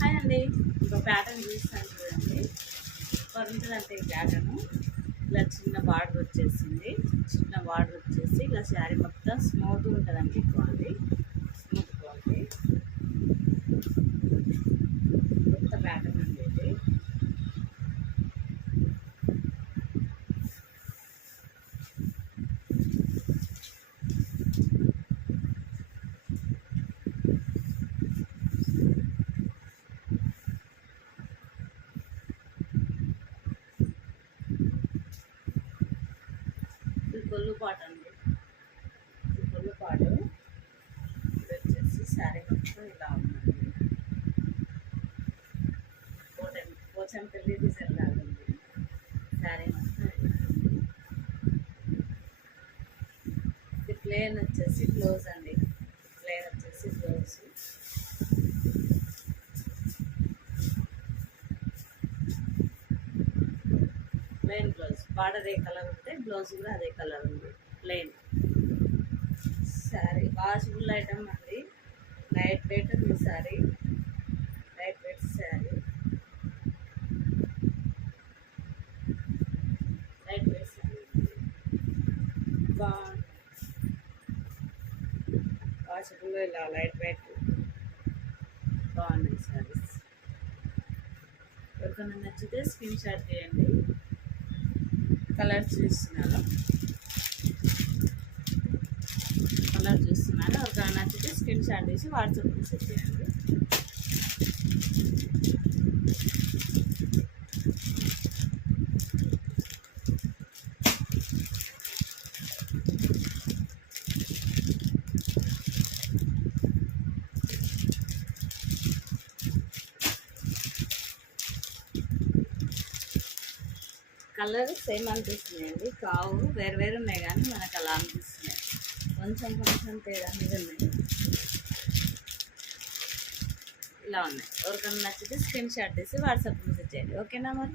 హాయ్ అండి. ఇంకో ప్యాటర్న్ చూస్తాను చూడండి. సూపర్ ఉంటుందంటే ఈ ప్యాటర్ను ఇలా చిన్న బార్డర్ వచ్చేసింది. చిన్న బార్డర్ వచ్చేసి ఇలా శారీ మొత్తం స్మూత్ ఉంటుందండి. క్వాలిటీ స్మూత్ క్వాలిటీ కొత్త ప్యాటర్న్ అండి ఇది. ఇది గొల్లు పాట అండి. ఇది గొల్లు పాటు ఇది వచ్చేసి శారీ మొత్తం ఇలా ఉందండి. పోచంపల్లి డిజైన్ లాగా ఉంది శారీ మొత్తం ఇలా. ఇది ప్లేన్ వచ్చేసి బ్లౌజ్ అండి. ప్లేన్ వచ్చేసి బ్లౌజ్. Plain blouse. బార్డర్ ఏ కలర్ ఉంటే బ్లౌజ్ కూడా అదే కలర్ ఉంది. ప్లెయిన్ శారీ వాషబుల్ ఐటమ్ అండి. లైట్ వెయిట్ ఉంది sari. Light weight sari. Light weight sari బాగుంది. వాషబుల్ ఇలా లైట్ వెయిట్ బాగున్నాయి శారీస్. ఎవరికైనా నచ్చితే స్క్రీన్ షాట్ చేయండి. కలర్ చూస్తున్నాను. ఎవరికైనా నచ్చితే స్క్రీన్ షాట్ చేసి వాట్సాప్ మెసేజ్ చేయండి. కలర్ సేమ్ అనిపిస్తున్నాయండి. కావు వేరు వేరు ఉన్నాయి కానీ మనకు అలా అనిపిస్తున్నాయి. కొంచెం కొంచెం తేడా మీద ఉన్నాయి. ఇలా ఉన్నాయి. ఎవరికైనా నచ్చితే స్క్రీన్ షాట్ చేసి వాట్సాప్ మెసేజ్ చేయండి. ఓకేనా మరి.